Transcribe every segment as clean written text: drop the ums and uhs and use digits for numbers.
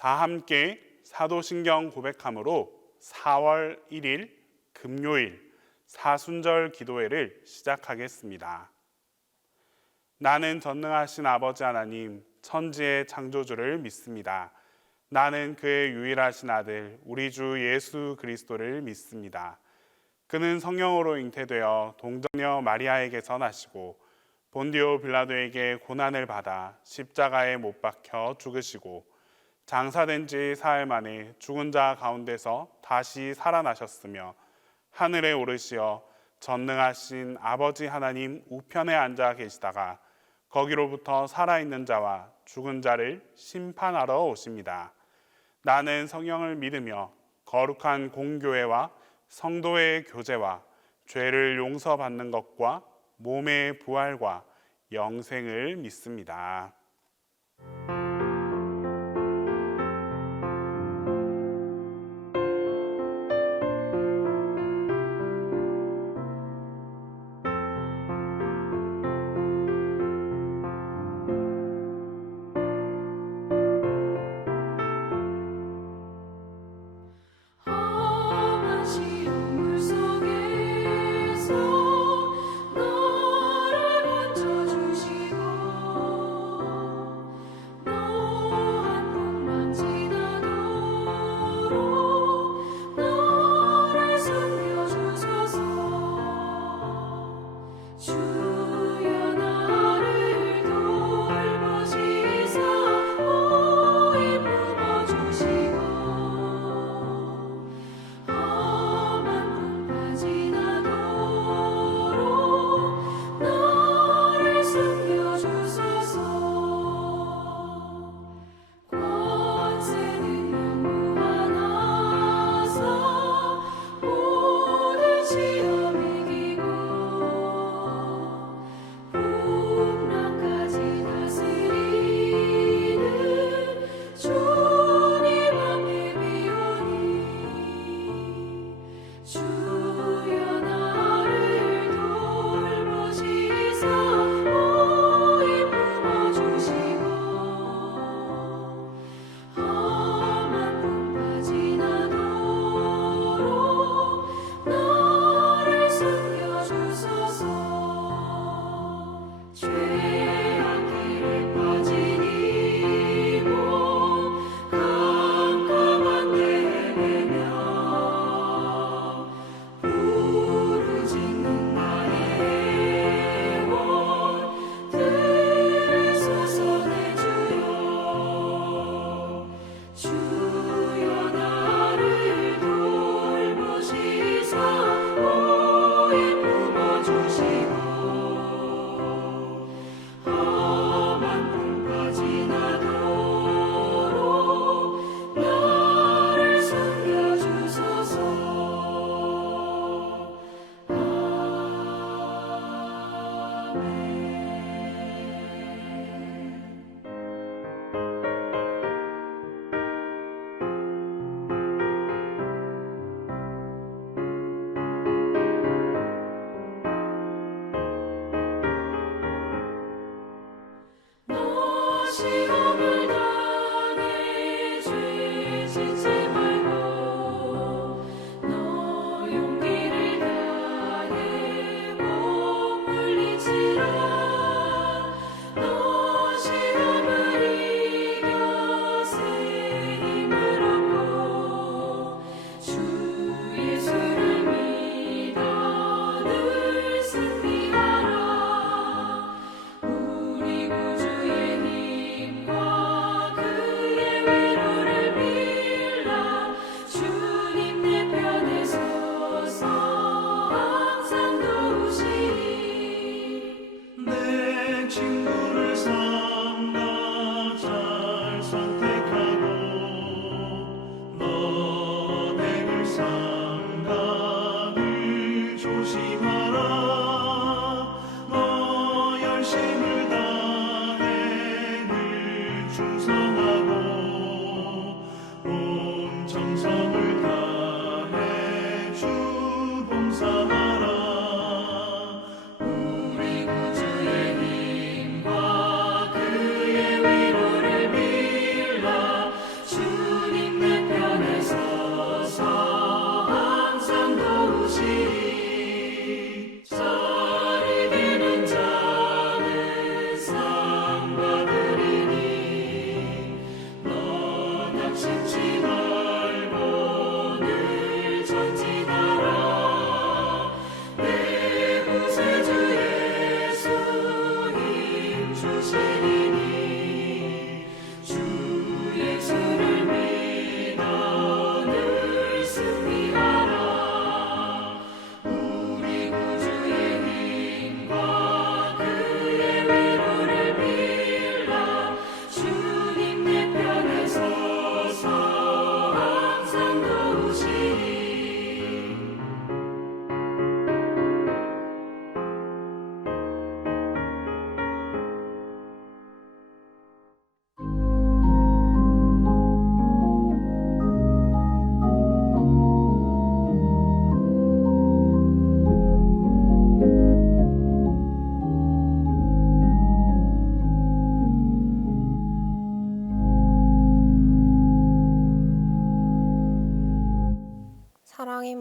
다 함께 사도신경 고백함으로 4월 1일 금요일 사순절 기도회를 시작하겠습니다. 나는 전능하신 아버지 하나님, 천지의 창조주를 믿습니다. 나는 그의 유일하신 아들, 우리 주 예수 그리스도를 믿습니다. 그는 성령으로 잉태되어 동정녀 마리아에게서 나시고 본디오 빌라도에게 고난을 받아 십자가에 못 박혀 죽으시고 장사된 지 사흘 만에 죽은 자 가운데서 다시 살아나셨으며 하늘에 오르시어 전능하신 아버지 하나님 우편에 앉아 계시다가 거기로부터 살아있는 자와 죽은 자를 심판하러 오십니다. 나는 성령을 믿으며 거룩한 공교회와 성도의 교제와 죄를 용서받는 것과 몸의 부활과 영생을 믿습니다.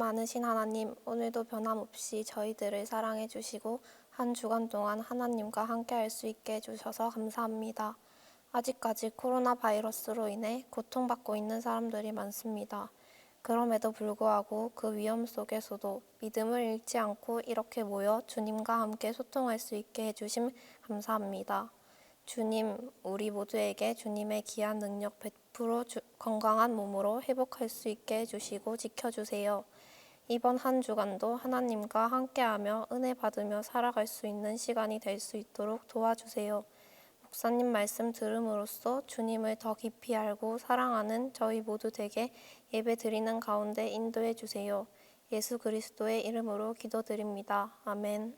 많으신 하나님, 오늘도 변함없이 저희들을 사랑해 주시고 한 주간 동안 하나님과 함께 할 수 있게 해주셔서 감사합니다. 아직까지 코로나 바이러스로 인해 고통받고 있는 사람들이 많습니다. 그럼에도 불구하고 그 위험 속에서도 믿음을 잃지 않고 이렇게 모여 주님과 함께 소통할 수 있게 해주심 감사합니다. 주님, 우리 모두에게 주님의 귀한 능력 100% 건강한 몸으로 회복할 수 있게 해주시고 지켜주세요. 이번 한 주간도 하나님과 함께하며 은혜 받으며 살아갈 수 있는 시간이 될 수 있도록 도와주세요. 목사님 말씀 들음으로써 주님을 더 깊이 알고 사랑하는 저희 모두 되게 예배 드리는 가운데 인도해 주세요. 예수 그리스도의 이름으로 기도드립니다. 아멘.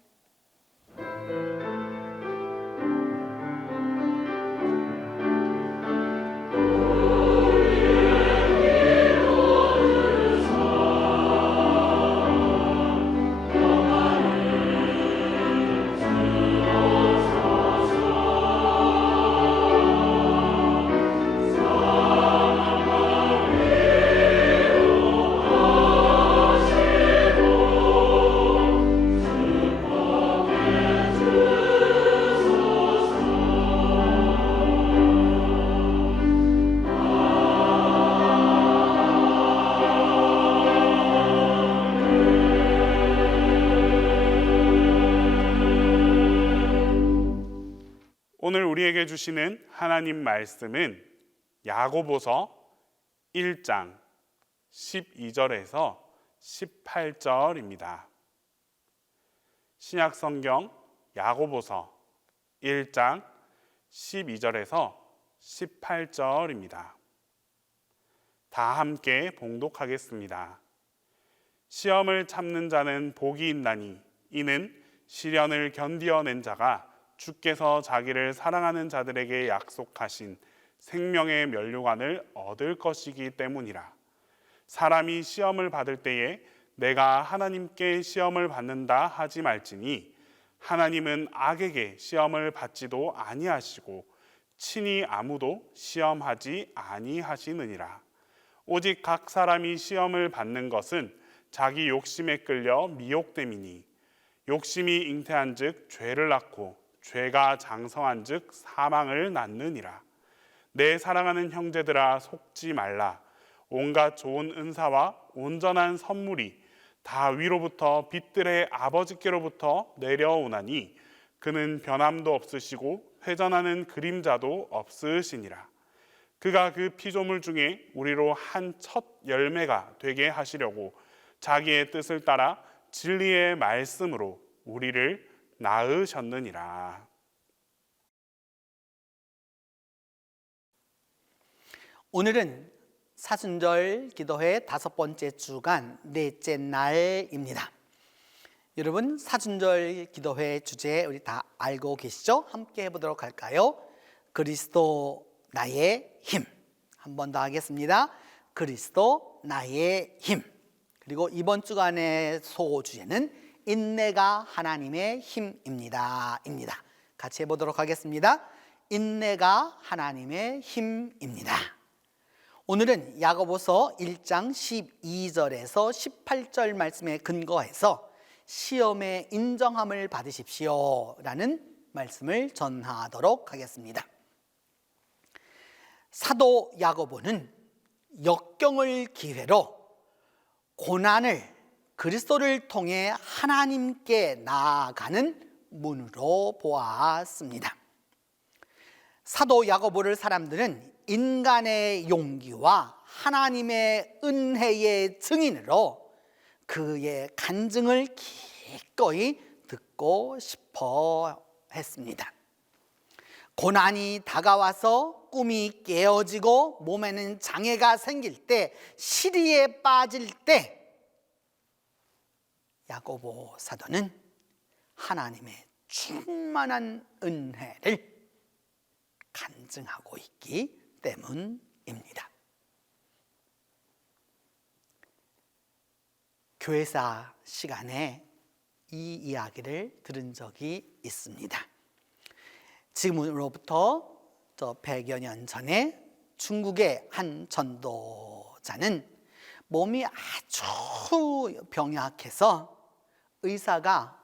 오늘 우리에게 주시는 하나님 말씀은 야고보서 1장 12절에서 18절입니다. 신약성경 야고보서 1장 12절에서 18절입니다. 다 함께 봉독하겠습니다. 시험을 참는 자는 복이 있나니 이는 시련을 견디어낸 자가 주께서 자기를 사랑하는 자들에게 약속하신 생명의 면류관을 얻을 것이기 때문이라. 사람이 시험을 받을 때에 내가 하나님께 시험을 받는다 하지 말지니 하나님은 악에게 시험을 받지도 아니하시고 친히 아무도 시험하지 아니하시느니라. 오직 각 사람이 시험을 받는 것은 자기 욕심에 끌려 미혹됨이니 욕심이 잉태한즉 죄를 낳고 죄가 장성한즉 사망을 낳느니라. 내 사랑하는 형제들아 속지 말라. 온갖 좋은 은사와 온전한 선물이 다 위로부터 빛들의 아버지께로부터 내려오나니 그는 변함도 없으시고 회전하는 그림자도 없으시니라. 그가 그 피조물 중에 우리로 한 첫 열매가 되게 하시려고 자기의 뜻을 따라 진리의 말씀으로 우리를 낳으셨느니라. 오늘은 사순절 기도회 5번째 주간 넷째 날입니다. 여러분, 사순절 기도회 주제 우리 다 알고 계시죠? 함께 해보도록 할까요? 그리스도 나의 힘. 한 번 더 하겠습니다. 그리스도 나의 힘. 그리고 이번 주간의 소주제는 인내가 하나님의 힘입니다. 같이 해보도록 하겠습니다. 인내가 하나님의 힘입니다. 오늘은 야고보서 1장 12절에서 18절 말씀에 근거해서 시험의 인정함을 받으십시오 라는 말씀을 전하도록 하겠습니다. 사도 야고보는 역경을 기회로 고난을 그리스도를 통해 하나님께 나아가는 문으로 보았습니다. 사도 야고보를 사람들은 인간의 용기와 하나님의 은혜의 증인으로 그의 간증을 기꺼이 듣고 싶어 했습니다. 고난이 다가와서 꿈이 깨어지고 몸에는 장애가 생길 때, 시리에 빠질 때 야고보 사도는 하나님의 충만한 은혜를 간증하고 있기 때문입니다. 교회사 시간에 이 이야기를 들은 적이 있습니다. 지금으로부터 100여 년 전에 중국의 한 전도자는 몸이 아주 병약해서 의사가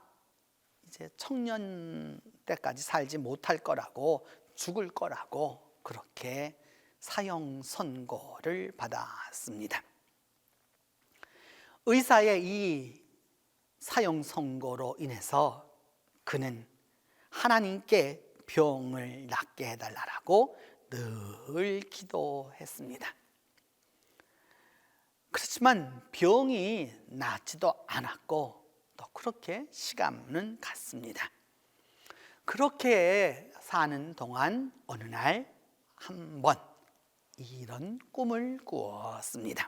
이제 청년 때까지 살지 못할 거라고, 죽을 거라고 그렇게 사형 선고를 받았습니다. 의사의 이 사형 선고로 인해서 그는 하나님께 병을 낫게 해달라고 늘 기도했습니다. 그렇지만 병이 낫지도 않았고 또 그렇게 시간은 갔습니다. 그렇게 사는 동안 어느 날 한 번 이런 꿈을 꾸었습니다.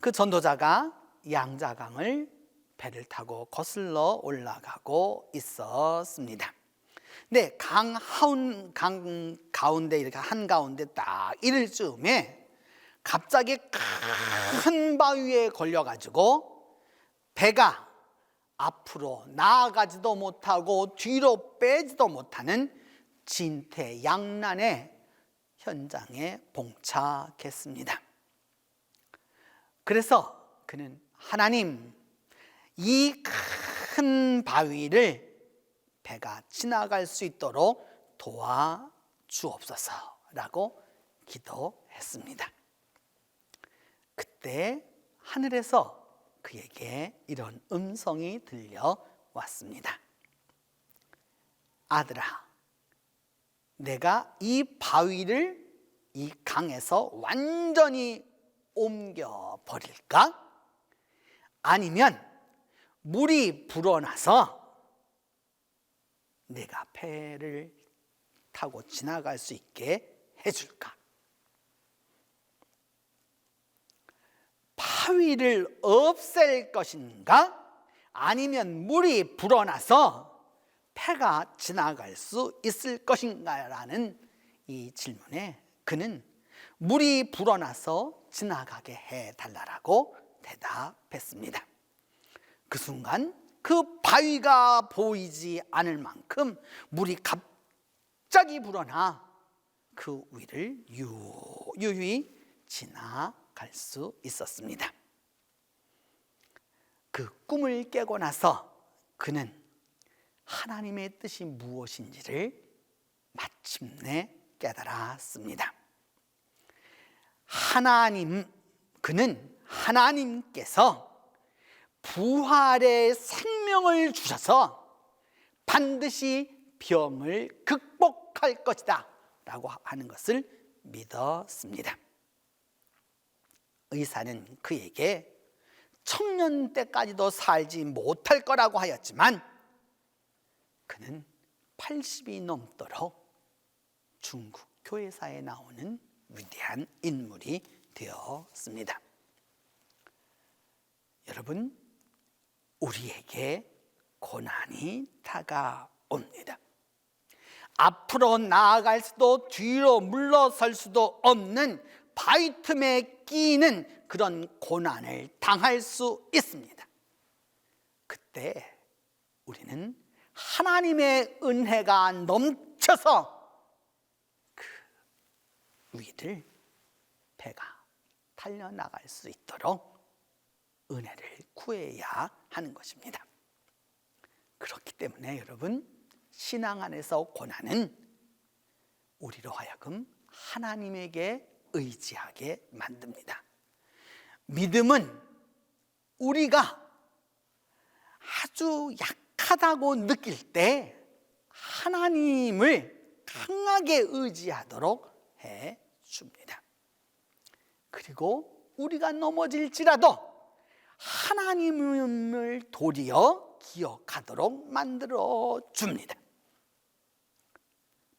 그 전도자가 양자강을 배를 타고 거슬러 올라가고 있었습니다. 근데 강 가운데 이렇게 한가운데 딱 이를 즈음에 갑자기 큰 바위에 걸려가지고 배가 앞으로 나아가지도 못하고 뒤로 빼지도 못하는 진퇴양난의 현장에 봉착했습니다. 그래서 그는 하나님, 이 큰 바위를 배가 지나갈 수 있도록 도와주옵소서라고 기도했습니다. 그때 하늘에서 그에게 이런 음성이 들려왔습니다. 아들아, 내가 이 바위를 이 강에서 완전히 옮겨버릴까? 아니면 물이 불어나서 내가 배를 타고 지나갈 수 있게 해줄까? 바위를 없앨 것인가? 아니면 물이 불어나서 배가 지나갈 수 있을 것인가라는 이 질문에 그는 물이 불어나서 지나가게 해달라고 대답했습니다. 그 순간 그 바위가 보이지 않을 만큼 물이 갑자기 불어나 그 위를 유유히 지나갈 수 있었습니다. 그 꿈을 깨고 나서 그는 하나님의 뜻이 무엇인지를 마침내 깨달았습니다. 그는 하나님께서 부활의 생명을 주셔서 반드시 병을 극복할 것이다 라고 하는 것을 믿었습니다. 의사는 그에게 청년 때까지도 살지 못할 거라고 하였지만 그는 80이 넘도록 중국 교회사에 나오는 위대한 인물이 되었습니다. 여러분, 우리에게 고난이 다가옵니다. 앞으로 나아갈 수도 뒤로 물러설 수도 없는 바위 틈에 끼는 그런 고난을 당할 수 있습니다. 그때 우리는 하나님의 은혜가 넘쳐서 그 위를 배가 달려나갈 수 있도록 은혜를 구해야 하는 것입니다. 그렇기 때문에 여러분, 신앙 안에서 고난은 우리로 하여금 하나님에게 의지하게 만듭니다. 믿음은 우리가 아주 약하다고 느낄 때 하나님을 강하게 의지하도록 해 줍니다. 그리고 우리가 넘어질지라도 하나님을 도리어 기억하도록 만들어 줍니다.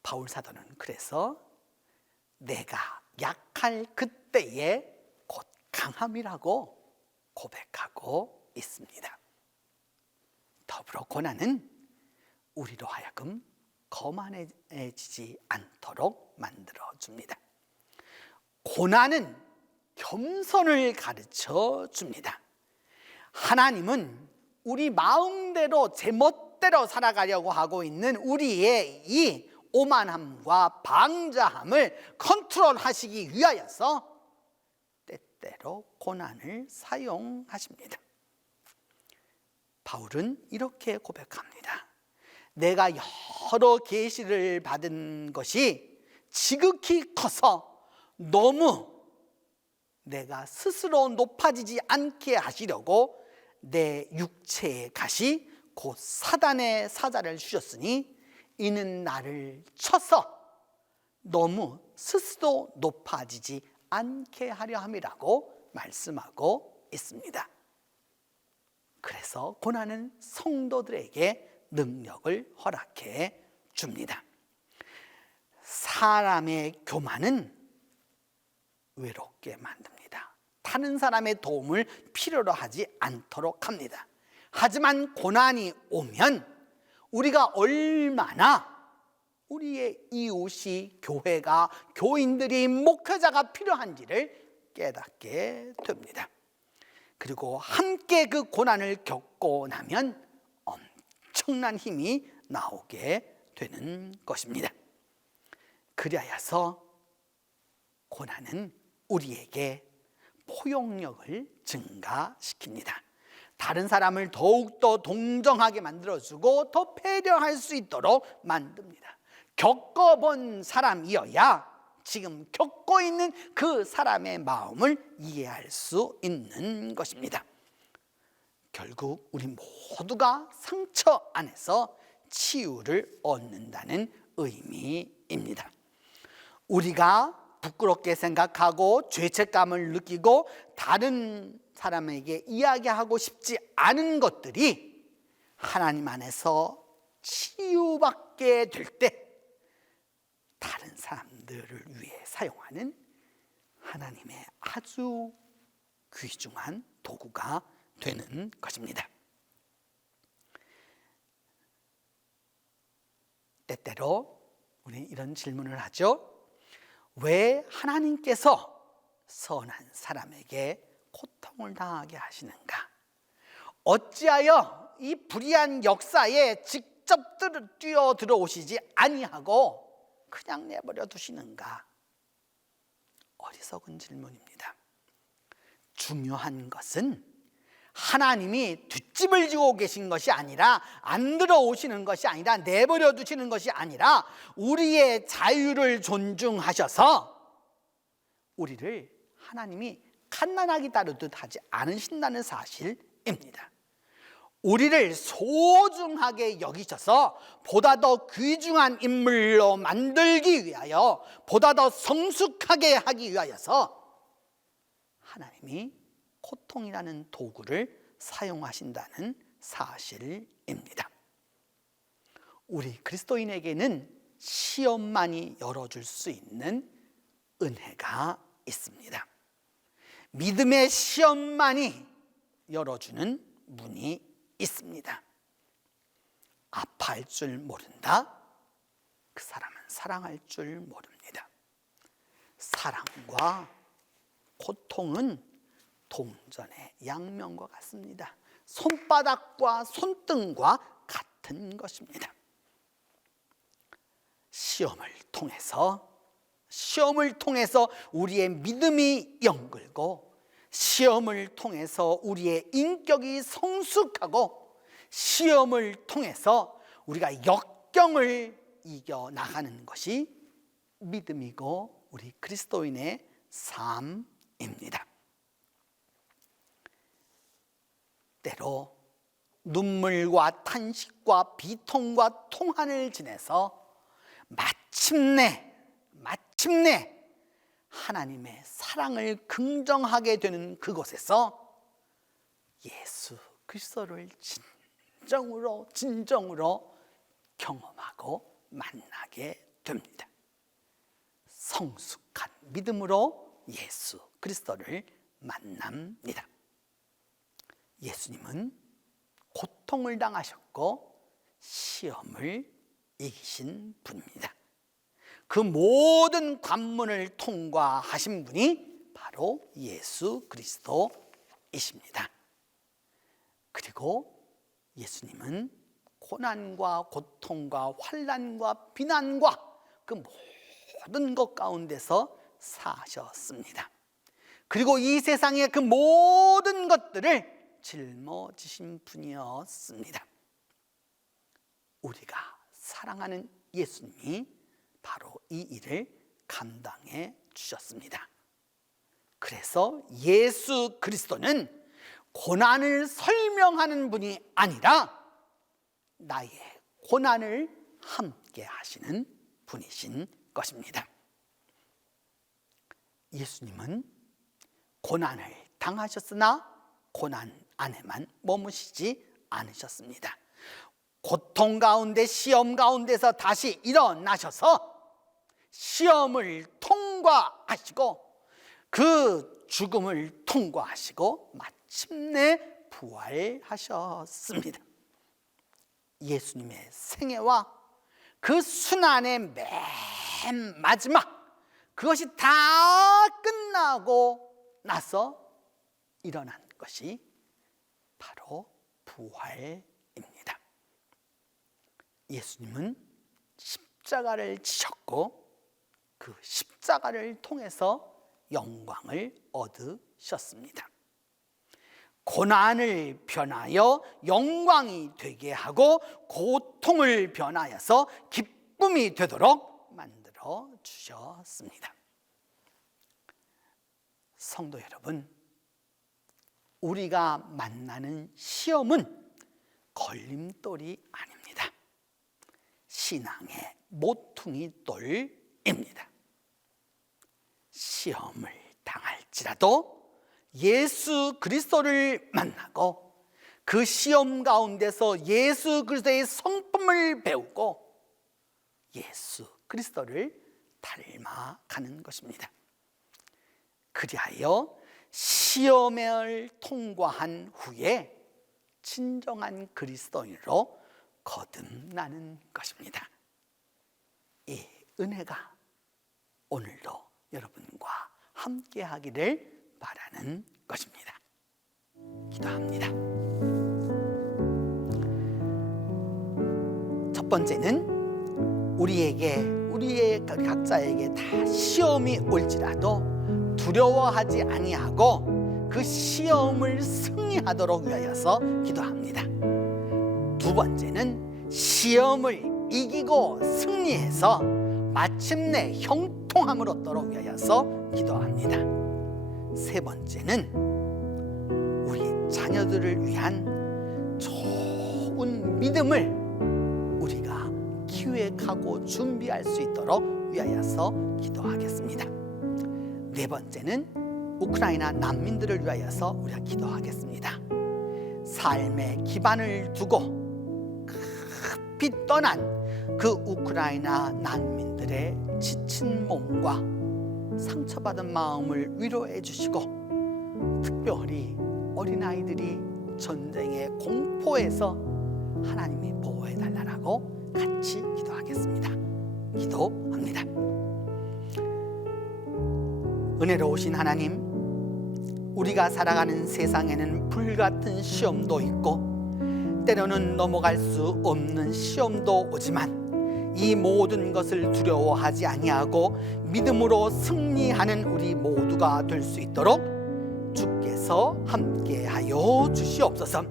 바울 사도는 그래서 내가 약할 그때에 곧 강함이라고 고백하고 있습니다. 더불어 고난은 우리로 하여금 거만해지지 않도록 만들어 줍니다. 고난은 겸손을 가르쳐 줍니다. 하나님은 우리 마음대로 제멋대로 살아가려고 하고 있는 우리의 이 오만함과 방자함을 컨트롤하시기 위하여서 때때로 고난을 사용하십니다. 바울은 이렇게 고백합니다. 내가 여러 계시를 받은 것이 지극히 커서 너무 내가 스스로 높아지지 않게 하시려고 내 육체의 가시 곧 사단의 사자를 주셨으니 이는 나를 쳐서 너무 스스로 높아지지 않게 하려 함이라고 말씀하고 있습니다. 그래서 고난은 성도들에게 능력을 허락해 줍니다. 사람의 교만은 외롭게 만듭니다. 다른 사람의 도움을 필요로 하지 않도록 합니다. 하지만 고난이 오면 우리가 얼마나 우리의 이웃이 교회가, 교인들이, 목회자가 필요한지를 깨닫게 됩니다. 그리고 함께 그 고난을 겪고 나면 엄청난 힘이 나오게 되는 것입니다. 그리하여서 고난은 우리에게 포용력을 증가시킵니다. 다른 사람을 더욱더 동정하게 만들어주고 더 배려할 수 있도록 만듭니다. 겪어본 사람이어야 지금 겪고 있는 그 사람의 마음을 이해할 수 있는 것입니다. 결국 우리 모두가 상처 안에서 치유를 얻는다는 의미입니다. 우리가 부끄럽게 생각하고 죄책감을 느끼고 다른 사람에게 이야기하고 싶지 않은 것들이 하나님 안에서 치유받게 될 때 다른 사람들을 위해 사용하는 하나님의 아주 귀중한 도구가 되는 것입니다. 때때로 우리는 이런 질문을 하죠. 왜 하나님께서 선한 사람에게 고통을 당하게 하시는가? 어찌하여 이 불의한 역사에 직접 뛰어 들어오시지 아니하고 그냥 내버려 두시는가? 어리석은 질문입니다. 중요한 것은 하나님이 뒷집을 지고 계신 것이 아니라, 안 들어오시는 것이 아니라, 내버려 두시는 것이 아니라 우리의 자유를 존중하셔서 우리를 하나님이 갓난아기 다루듯 하지 않으신다는 사실입니다. 우리를 소중하게 여기셔서 보다 더 귀중한 인물로 만들기 위하여, 보다 더 성숙하게 하기 위하여서 하나님이 고통이라는 도구를 사용하신다는 사실입니다. 우리 그리스도인에게는 시험만이 열어줄 수 있는 은혜가 있습니다. 믿음의 시험만이 열어주는 문이 있습니다. 아파할 줄 모른다? 그 사람은 사랑할 줄 모릅니다. 사랑과 고통은 동전의 양면과 같습니다. 손바닥과 손등과 같은 것입니다. 시험을 통해서 우리의 믿음이 연결고, 시험을 통해서 우리의 인격이 성숙하고, 시험을 통해서 우리가 역경을 이겨나가는 것이 믿음이고 우리 그리스도인의 삶입니다. 때로 눈물과 탄식과 비통과 통한을 지내서 마침내 하나님의 사랑을 긍정하게 되는 그곳에서 예수 그리스도를 진정으로 경험하고 만나게 됩니다. 성숙한 믿음으로 예수 그리스도를 만납니다. 예수님은 고통을 당하셨고 시험을 이기신 분입니다. 그 모든 관문을 통과하신 분이 바로 예수 그리스도이십니다. 그리고 예수님은 고난과 고통과 환난과 비난과 그 모든 것 가운데서 사셨습니다. 그리고 이 세상의 그 모든 것들을 짊어지신 분이었습니다. 우리가 사랑하는 예수님이 바로 이 일을 감당해 주셨습니다. 그래서 예수 그리스도는 고난을 설명하는 분이 아니라 나의 고난을 함께 하시는 분이신 것입니다. 예수님은 고난을 당하셨으나 고난 안에만 머무시지 않으셨습니다. 고통 가운데, 시험 가운데서 다시 일어나셔서 시험을 통과하시고 그 죽음을 통과하시고 마침내 부활하셨습니다. 예수님의 생애와 그 순환의 맨 마지막, 그것이 다 끝나고 나서 일어난 것이 바로 부활입니다. 예수님은 십자가를 지셨고 그 십자가를 통해서 영광을 얻으셨습니다. 고난을 변하여 영광이 되게 하고 고통을 변하여서 기쁨이 되도록 만들어 주셨습니다. 성도 여러분, 우리가 만나는 시험은 걸림돌이 아닙니다. 신앙의 모퉁이 돌입니다. 시험을 당할지라도 예수 그리스도를 만나고 그 시험 가운데서 예수 그리스도의 성품을 배우고 예수 그리스도를 닮아가는 것입니다. 그리하여 시험을 통과한 후에 진정한 그리스도인으로 거듭나는 것입니다. 이 은혜가 오늘도 여러분과 함께 하기를 바라는 것입니다. 기도합니다. 첫 번째는 우리의 각자에게 다 시험이 올지라도 두려워하지 아니하고 그 시험을 승리하도록 위하여서 기도합니다. 두 번째는 시험을 이기고 승리해서 마침내 형통함을 얻도록 위하여서 기도합니다. 세 번째는 우리 자녀들을 위한 좋은 믿음을 우리가 기획하고 준비할 수 있도록 위하여서 기도하겠습니다. 네 번째는 우크라이나 난민들을 위하여서 우리가 기도하겠습니다. 삶의 기반을 두고 급히 떠난 그 우크라이나 난민들의 지친 몸과 상처받은 마음을 위로해 주시고 특별히 어린아이들이 전쟁의 공포에서 하나님이 보호해 달라고 같이 기도하겠습니다. 기도합니다. 은혜로우신 하나님, 우리가 살아가는 세상에는 불같은 시험도 있고 때로는 넘어갈 수 없는 시험도 오지만 이 모든 것을 두려워하지 아니하고 믿음으로 승리하는 우리 모두가 될 수 있도록 주께서 함께하여 주시옵소서.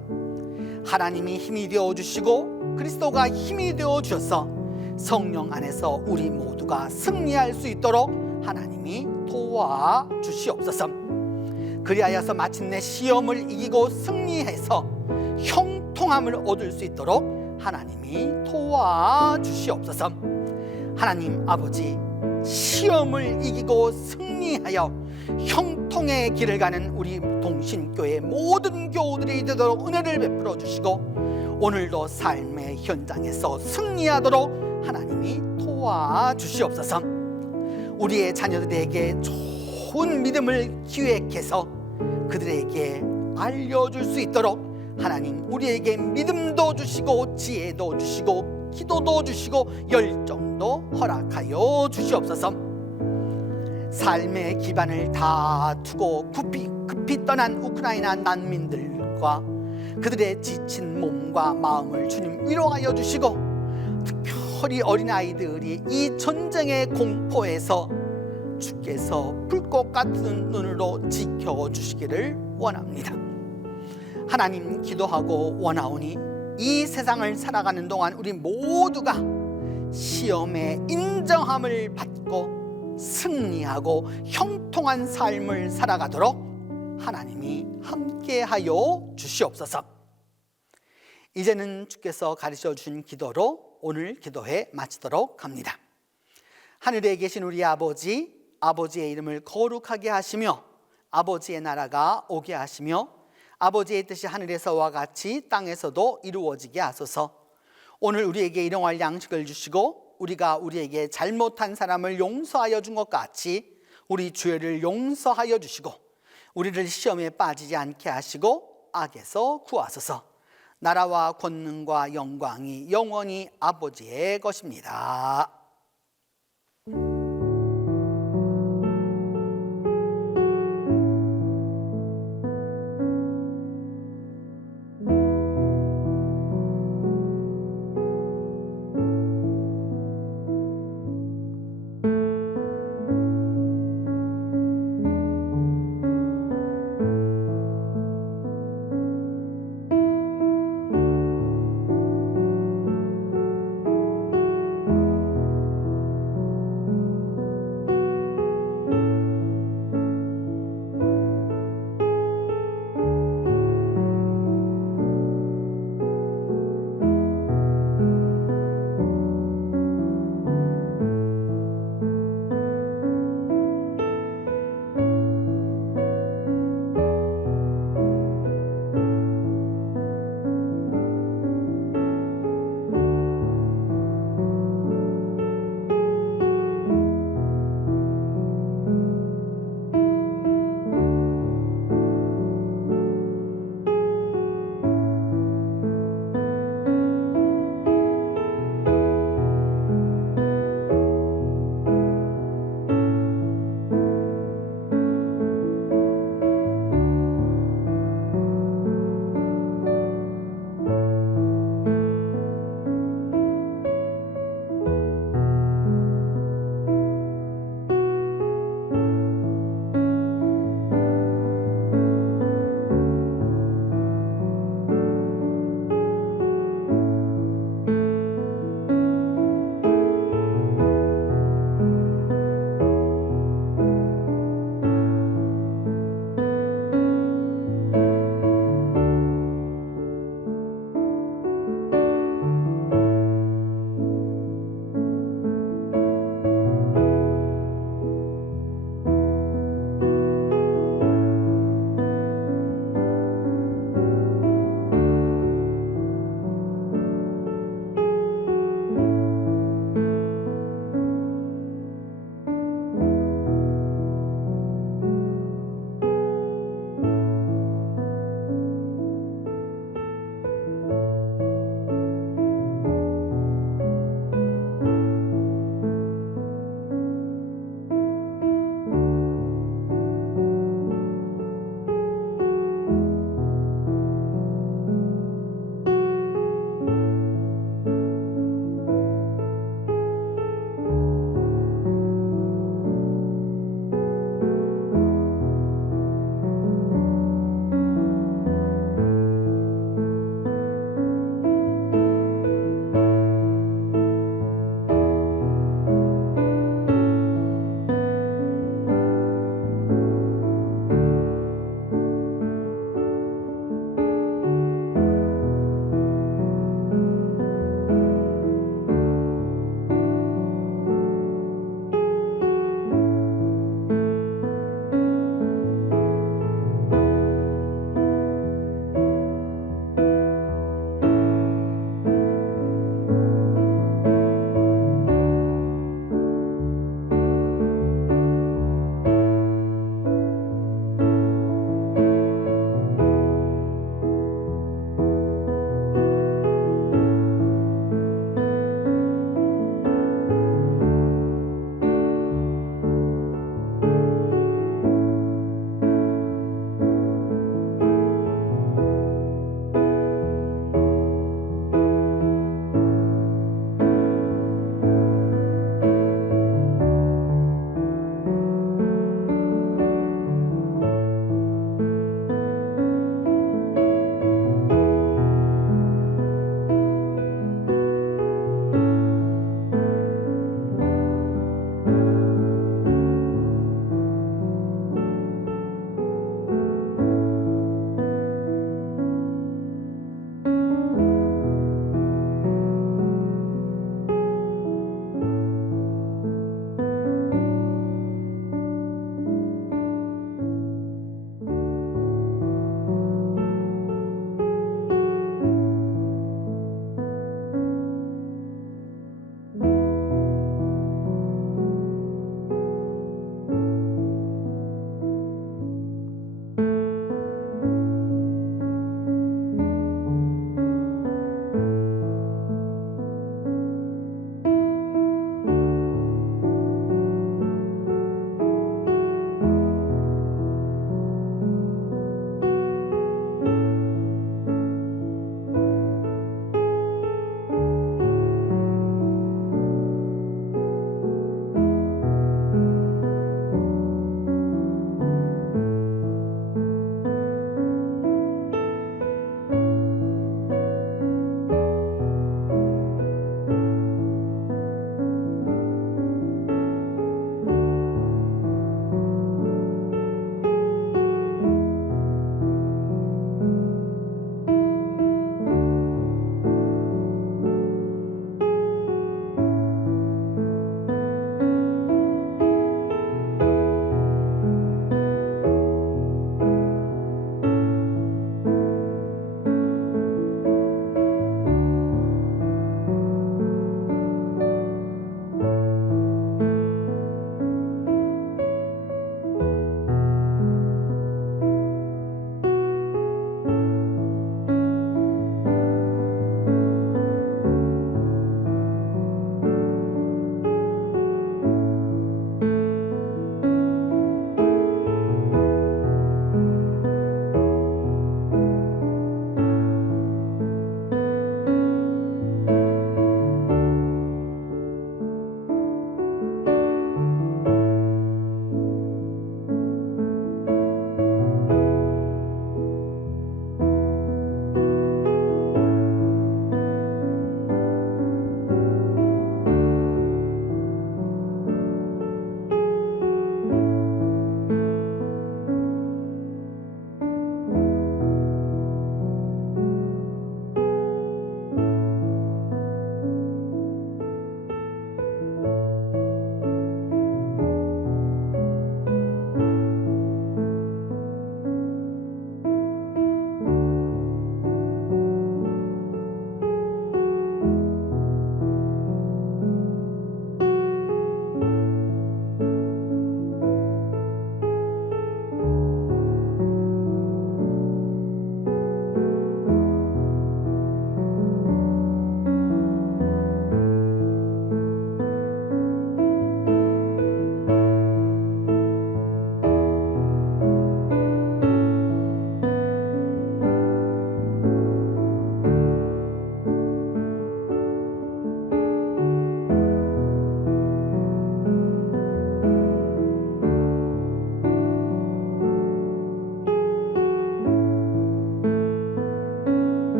하나님이 힘이 되어 주시고 그리스도가 힘이 되어 주셔서 성령 안에서 우리 모두가 승리할 수 있도록 하나님이 도와 주시옵소서. 그리하여서 마침내 시험을 이기고 승리해서 형통함을 얻을 수 있도록 하나님이 도와주시옵소서. 하나님 아버지, 시험을 이기고 승리하여 형통의 길을 가는 우리 동신교회 모든 교우들이 되도록 은혜를 베풀어 주시고 오늘도 삶의 현장에서 승리하도록 하나님이 도와주시옵소서. 우리의 자녀들에게 좋은 믿음을 기획해서 그들에게 알려줄 수 있도록 하나님 우리에게 믿음도 주시고 지혜도 주시고 기도도 주시고 열정도 허락하여 주시옵소서. 삶의 기반을 다 두고 급히 떠난 우크라이나 난민들과 그들의 지친 몸과 마음을 주님 위로하여 주시고 특별히 어린아이들이 이 전쟁의 공포에서 주께서 불꽃 같은 눈으로 지켜주시기를 원합니다. 하나님 기도하고 원하오니 이 세상을 살아가는 동안 우리 모두가 시험에 인정함을 받고 승리하고 형통한 삶을 살아가도록 하나님이 함께하여 주시옵소서. 이제는 주께서 가르쳐 주신 기도로 오늘 기도회 마치도록 합니다. 하늘에 계신 우리 아버지, 아버지의 이름을 거룩하게 하시며 아버지의 나라가 오게 하시며 아버지의 뜻이 하늘에서와 같이 땅에서도 이루어지게 하소서. 오늘 우리에게 일용할 양식을 주시고 우리가 우리에게 잘못한 사람을 용서하여 준 것 같이 우리 죄를 용서하여 주시고 우리를 시험에 빠지지 않게 하시고 악에서 구하소서. 나라와 권능과 영광이 영원히 아버지의 것입니다.